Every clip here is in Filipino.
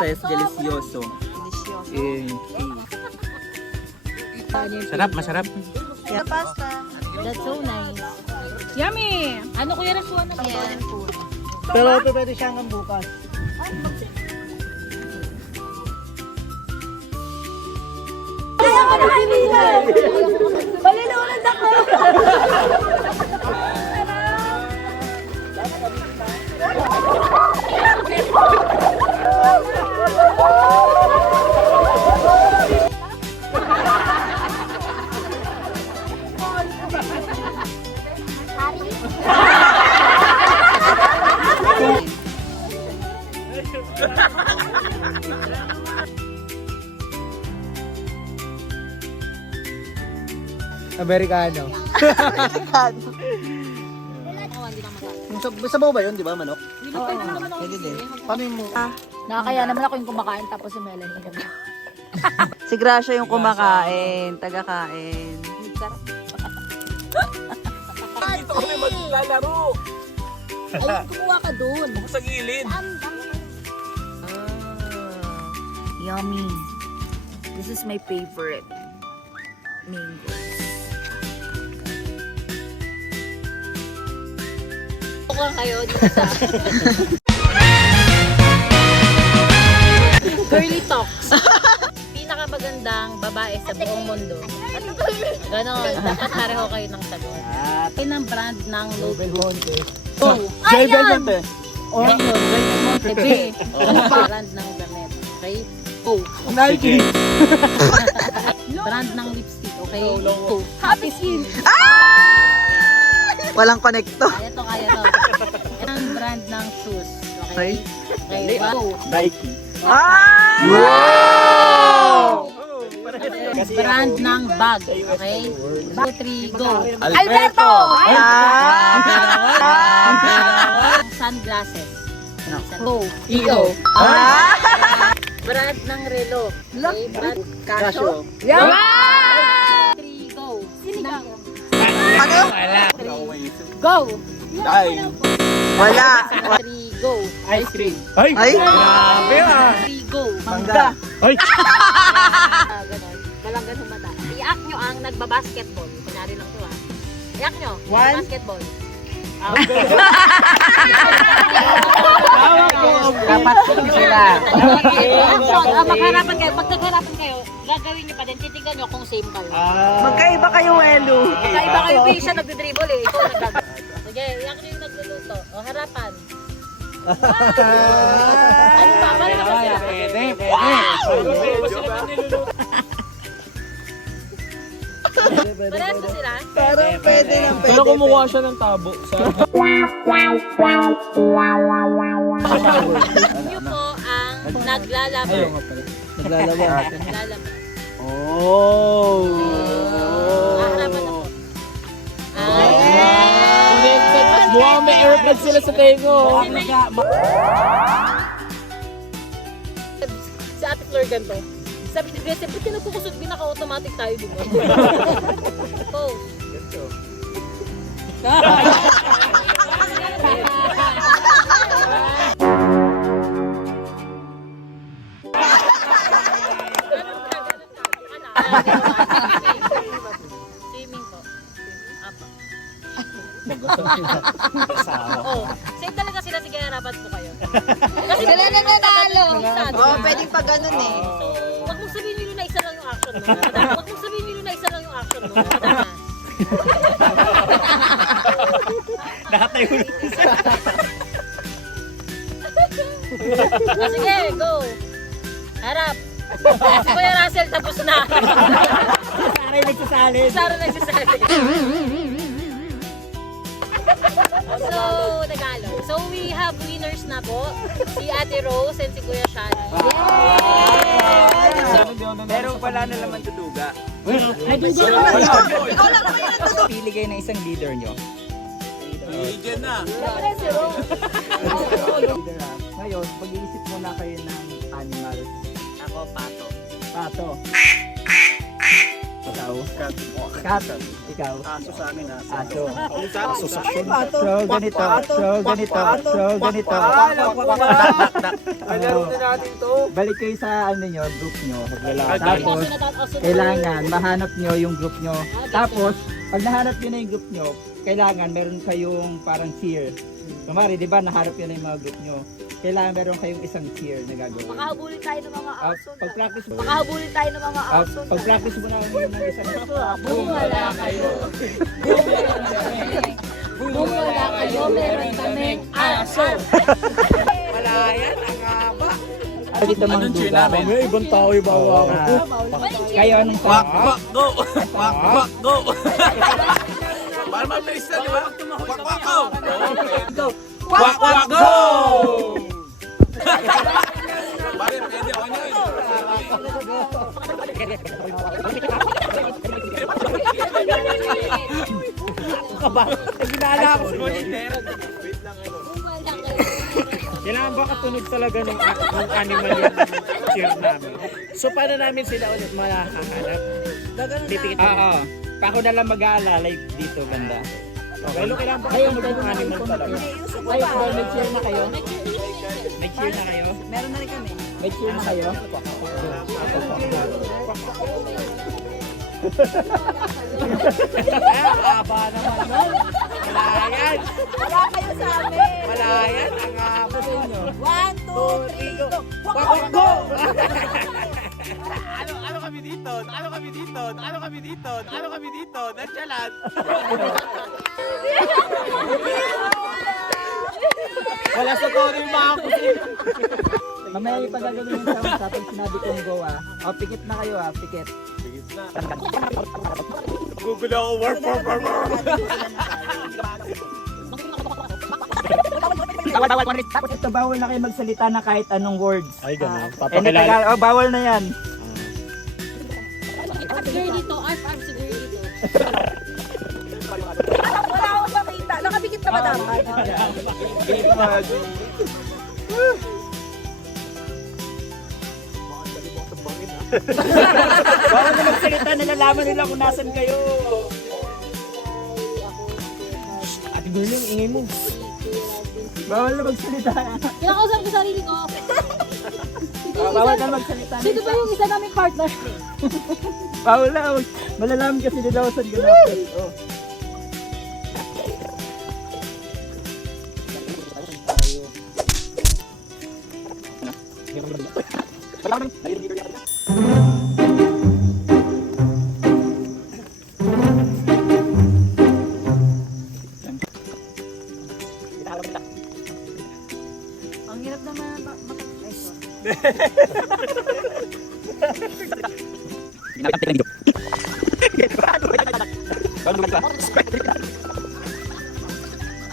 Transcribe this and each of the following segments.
pasta es delicioso. Sarap, masarap. Yeah, pasta. That's so nice. Yummy! Ano kuya rasuan naman? Yeah. Pero ito pwede siya hanggang bukas. Balilunod ako! Amerikano. Sa baba ba yun, di ba, manok? Pwede din. Paano yung mukha? Nakakaya naman ako yung kumakain tapos si Melanie naman. Si Gracia yung kumakain, taga-kain. Dito kami maglalaro. Ayun, kumuha ka dun. Sa gilid. Yummy. This is my favorite. Mango. Bukang kayo dito sa Girly Talks. Pinakamagandang babae sa buong mundo. Ganon, dapat pareho kayo ng sagot. Yan ang brand ng logo. Oh, Jay ayan! Belmonte. Oh, yun, Red Monte B. Ano ba? Brand ng damit, okay? Oh. Nike. Brand ng lipstick, okay? Oh. Happy Skin. Walang connecto. Kaya to. Yan ang brand ng shoes, okay? Okay. Okay, wow. Nike. Wow! Brand ng bag, okay? 2, 3, go! Alberto! Sunglasses. Go! Ego. Brand ng relo. Okay, brand Casio. 3, go! Sinigang. Ano? 3, go! Time. Wala. 3, go! Ice cream. Ay! Ay! Grabe ah! 3, go! Mangga. Ay! Ganon. Walang ganun mata. Iyak nyo ang nagbabasketball. Kunyari lang to Iyak nyo. One. Basketball. Dapat sila. Magharapan kayo. Pag nagharapan kayo, gagawin nyo pa din. Titignan nyo kung same kayo. Magkaiba kayo, Elu. Kakaiba kayo, siya nagdodribble eh. Ito nagdodribble. Sige, iyak nyo yung nagluluto. O, harapan. Ano ba? Parehas ba sila? Pwede. Parehas ba sila? Parang pwede na pwede. Pero kumuha siya ng tabo sa... Nyo po ang naglalaba. Naglalaba. Naglalaba. Oh! Harapan na po. Mukhang may airplug sila sa tengo. Si Ate Flor ganito. Sabi ni Grace, ba't ka nagkukusot? Binaka-automatic tayo, di ba? Oh. Swimming po. Apa. Oh, same talaga sila. Sige, harapan po kayo. Kasi sila na nanalo. Oo, pwedeng pa ganun eh. So, wag mong sabihin nilo na isa lang yung action mo. Wag mong sabihin nilo na isa lang yung action mo. Tama. Nakatayo na. Sige, go. Harap. Si Kuya Russell tapos na. Saray nagsasali. Sara nagsasali. So, Tagalog. So, we have winners na po. Si Ate Rose and si Kuya Shani. Pero wala na naman tutuga. Ikaw lang naman yung natutuwa. Pili kayo ng isang leader nyo. Legion na. Ngayon, pag-iisip muna kayo ng animal. Ako, pato. Pato. Ikaw. Kat. Ikaw. Aso sa amin, aso. Aso. Aso sa amin. So, ganito. Laro na natin to. Balik kayo sa ano nyo, group nyo. Maglalakad. Tapos, kailangan mahanap nyo yung group nyo. Tapos, pag nahanap nyo na yung group nyo, kailangan meron kayong parang cheer. Kumari, di ba, nahanap nyo na yung mga group nyo. Kailangan meron kayong isang cheer na gagawin. Makahabulin tayo ng mga aso. Pag-practice mo, Makahabulin tayo ng mga aso. pag-practice mo na yun ng isang Wala kayo. Wala kayo, meron kaming aso. dito mga duga. May ibang tao yung bawa ko. Kayo anong Wak, tao? wak, go! Wak, wak, go! Para mabilis na, di ba? Wak, wak, go! Wak, wak, go! Pare, pwede ako niya. Ginala ko. Kailangan ba katunog talaga ng animal yung cheer namin? So paano namin sila ulit mahahanap? Pipikit Oo. Pa ako na lang mag-aalala dito banda. Okay, lo kailangan ba katunog ng animal talaga? Ay, may cheer na kayo? May cheer na kayo? Meron na rin kami. May cheer na kayo? Haba naman nun. Malayan. Wala kayo sa amin. Malayan. Ang haba ninyo. 1, 2, 3, go. Wak, go! Ano kami dito? Ano kami dito? Ano kami dito? Ano kami dito? Nagjalan. Wala sa toro yung mga kusin. Mamaya yung pagagawin yung sound tapos sinabi kong go ah. O, pikit na kayo ah, pikit. Google ako. Warp, warp, warp, warp. Tapos ito, bawal na kayo magsalita na kahit anong words. Ay, gano'n. Oh, bawal na yan. Siguro dito, arf, siguro dito. Wala akong makita. Nakapikit na ba dapat? Bawal na magsalita, nalalaman nila kung nasan kayo. Ate Berling, ingay mo. Bawal na magsalita. Kinakausap ko sarili ko. Bawal na magsalita. Sino ba yung isa naming partner? Bawal na. Malalaman kasi nila kung saan ganapin. Oh. Ang hirap naman.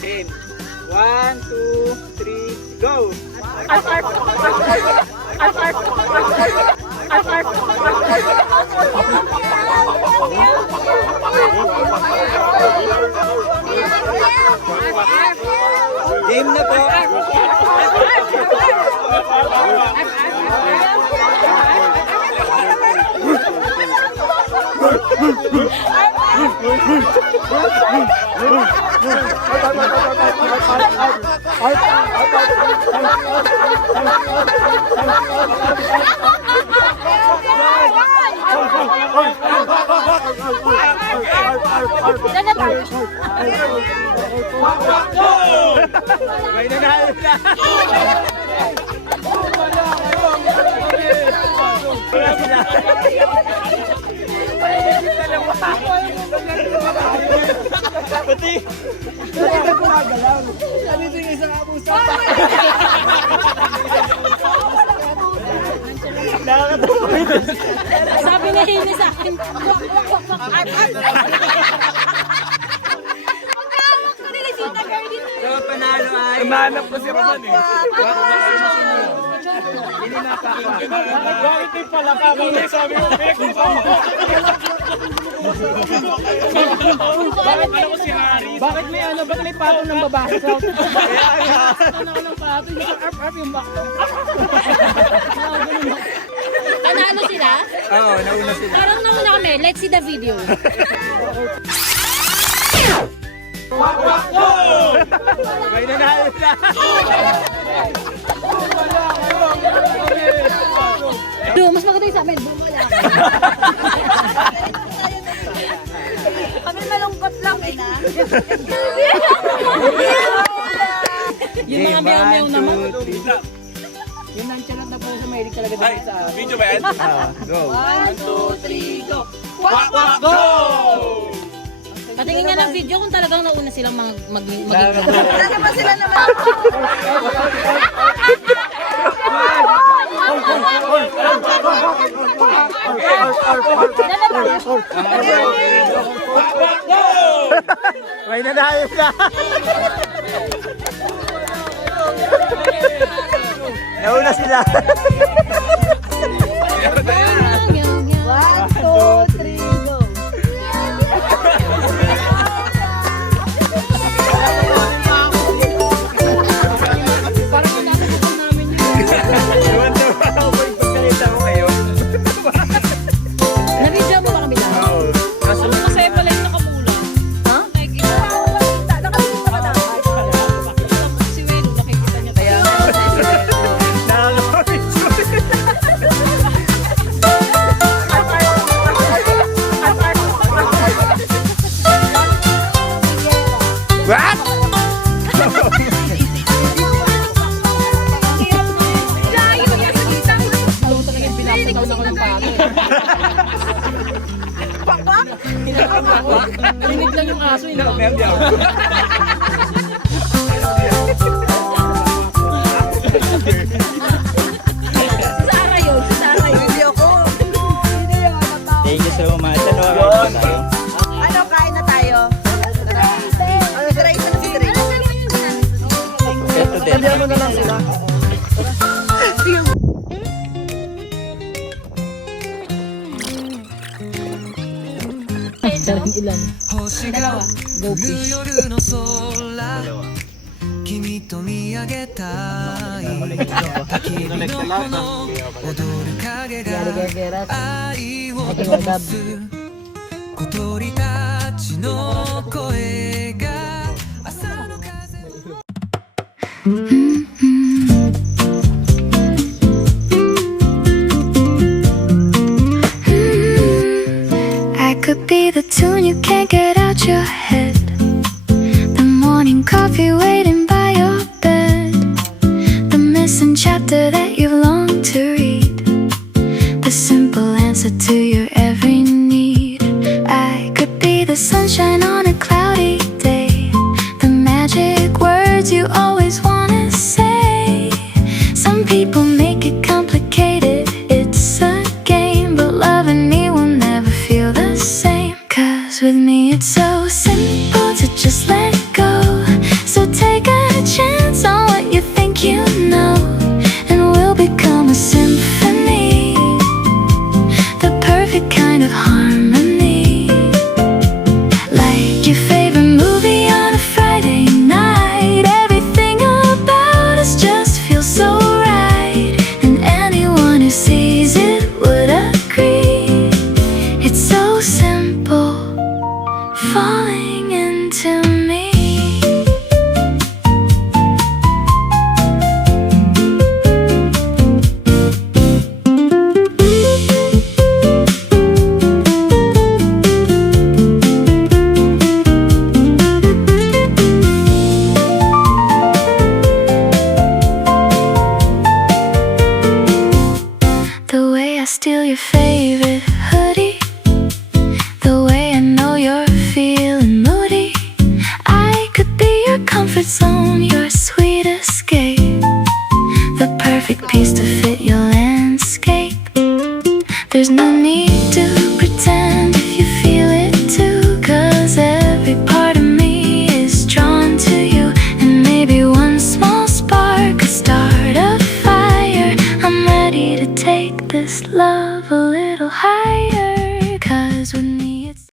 Game. 1, 2, 3, go! Game na po. May nanalo na. Pati gumagalaw. Ano yung isang abusa? Sabi ni Hini sa akin. So, panalo ay... Nahanap ko si Roman eh. Hindi nakakwa. Bakit yung pala kakawin? Sabi mo, Pek, bakit pala ko si Harry? Bakit may ano? Bakit may patong ng babae sa Panalo sila? Oo, nauna sila. Parang nauna kami. Let's see the video. May nanalo na. Bro, mas maganda yung sa amin. Bro, wala. Kami malungkot lang eh. Yung mga meow-meow naman. Yung nonchalant na po sa mahilig talaga Ay, dito sa... video ba yan? Go. 1, 2, 3, go! Kwak, kwak, go! Patingin nga ng video kung talagang nauna silang maging Ano ba sila naman? May nanalo na. Nauna sila. 1, 2, 3, go! Iwan na ba ako pagpagkalita mo ngayon? Na-video mo ba kami lang? Oo. Kaso Masaya pala yung nakamulang. Ha? Nakabigit pa ba dapat? Si Welo, nakikita niya. Kaya What? alam mo talaga yung pinapataw na ko ng pake. Narinig lang yung aso. Yung Meow, meow. Sara yun. Sara yun. Video ko. Video, ano to? Thank you so much. Ano, meron pa tayo? Ano, kain na tayo? Ano, try na si Dre. Ito din. Sabihan mo na lang sila. Sarang ilan. Dalawa. Go fish. 君と見上げたい焚き火の炎踊る影が愛を灯す小鳥たちの声が朝の風 I could be the tune you can't get out your head, the morning coffee waiting by your bed, the missing chapter that you long to read, the simple answer to your every need. I could be the sunshine on a cloudy day, the magic words you always wanna say. Some people make it complicated, it's a game, but loving me will never feel the same. 'Cause with me it's so simple to just let go. So take a chance on what you think you know, and we'll become a symphony, the perfect kind of harmony. Like your favorite movie on a Friday night, everything about us just feels so right, and anyone who sees it would agree. It's so simple, falling into me. The way I steal your favorite hoodie, the way I know you're feeling moody. I could be your comfort zone, your sweet escape, the perfect piece to fit your landscape. There's no need to pretend if you feel it too, 'cause every part of me is drawn to you, and maybe one small spark could start a fire. I'm ready to take this love a little higher.